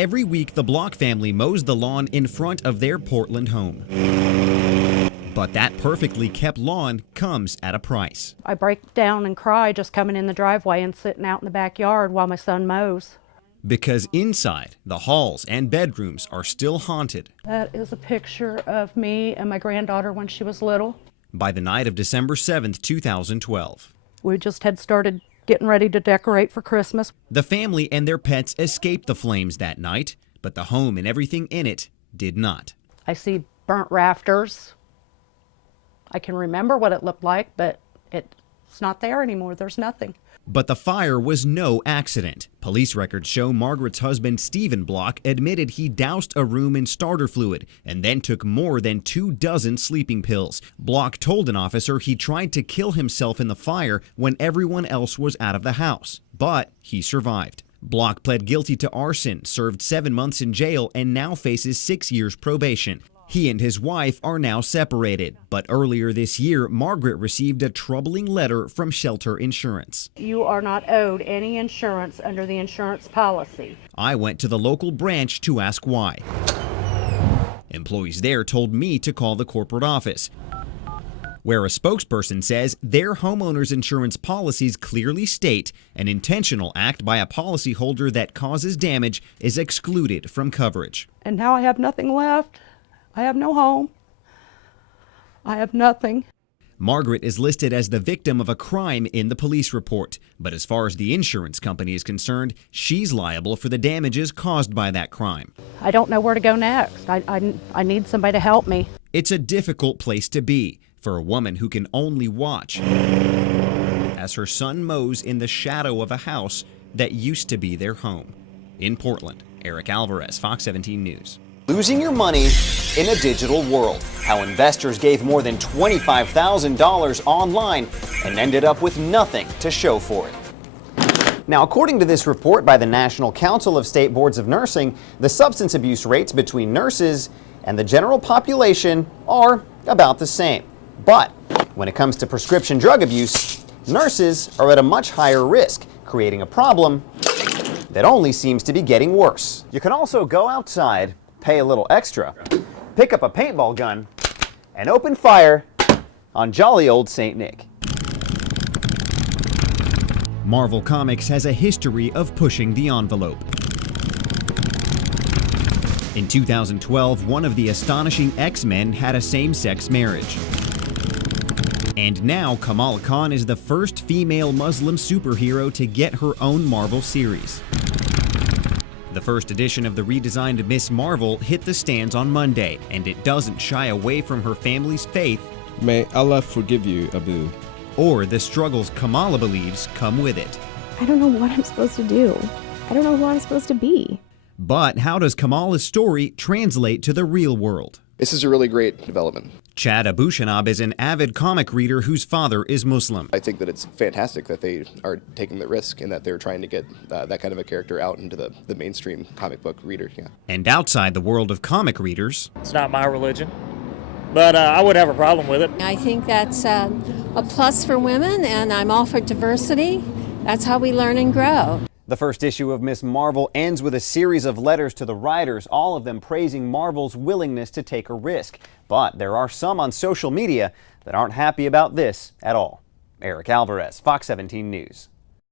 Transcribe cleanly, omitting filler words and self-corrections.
Every week, the Block family mows the lawn in front of their Portland home. But that perfectly kept lawn comes at a price. I break down and cry just coming in the driveway and sitting out in the backyard while my son mows. Because inside, the halls and bedrooms are still haunted. That is a picture of me and my granddaughter when she was little. By the night of December 7th, 2012. We just had started getting ready to decorate for Christmas. The family and their pets escaped the flames that night, but the home and everything in it did not. I see burnt rafters. I can remember what it looked like, but it's not there anymore. There's nothing. But the fire was no accident. Police records show Margaret's husband, Stephen Block, admitted he doused a room in starter fluid and then took more than 24 sleeping pills. Block told an officer he tried to kill himself in the fire when everyone else was out of the house, but he survived. Block pled guilty to arson, served 7 months in jail, and now faces 6 years probation. He and his wife are now separated, but earlier this year, Margaret received a troubling letter from Shelter Insurance. You are not owed any insurance under the insurance policy. I went to the local branch to ask why. Employees there told me to call the corporate office, where a spokesperson says their homeowner's insurance policies clearly state an intentional act by a policyholder that causes damage is excluded from coverage. And now I have nothing left. I have no home. I have nothing. Margaret is listed as the victim of a crime in the police report, but as far as the insurance company is concerned, she's liable for the damages caused by that crime. I don't know where to go next. I need somebody to help me. It's a difficult place to be for a woman who can only watch as her son mows in the shadow of a house that used to be their home. In Portland, Eric Alvarez, Fox 17 News. Losing your money in a digital world. How investors gave more than $25,000 online and ended up with nothing to show for it. Now, according to this report by the National Council of State Boards of Nursing, the substance abuse rates between nurses and the general population are about the same. But when it comes to prescription drug abuse, nurses are at a much higher risk, creating a problem that only seems to be getting worse. You can also go outside, pay a little extra, pick up a paintball gun, and open fire on jolly old St. Nick. Marvel Comics has a history of pushing the envelope. In 2012, one of the astonishing X-Men had a same-sex marriage. And now Kamala Khan is the first female Muslim superhero to get her own Marvel series. The first edition of the redesigned Miss Marvel hit the stands on Monday, and it doesn't shy away from her family's faith. May Allah forgive you, Abu. Or the struggles Kamala believes come with it. I don't know what I'm supposed to do. I don't know who I'm supposed to be. But how does Kamala's story translate to the real world? This is a really great development. Chad Abushanab is an avid comic reader whose father is Muslim. I think that it's fantastic that they are taking the risk and that they're trying to get that kind of a character out into the mainstream comic book reader. Yeah. And outside the world of comic readers, it's not my religion, but I would have a problem with it. I think that's a plus for women, and I'm all for diversity. That's how we learn and grow. The first issue of Miss Marvel ends with a series of letters to the writers, all of them praising Marvel's willingness to take a risk. But there are some on social media that aren't happy about this at all. Eric Alvarez, Fox 17 News.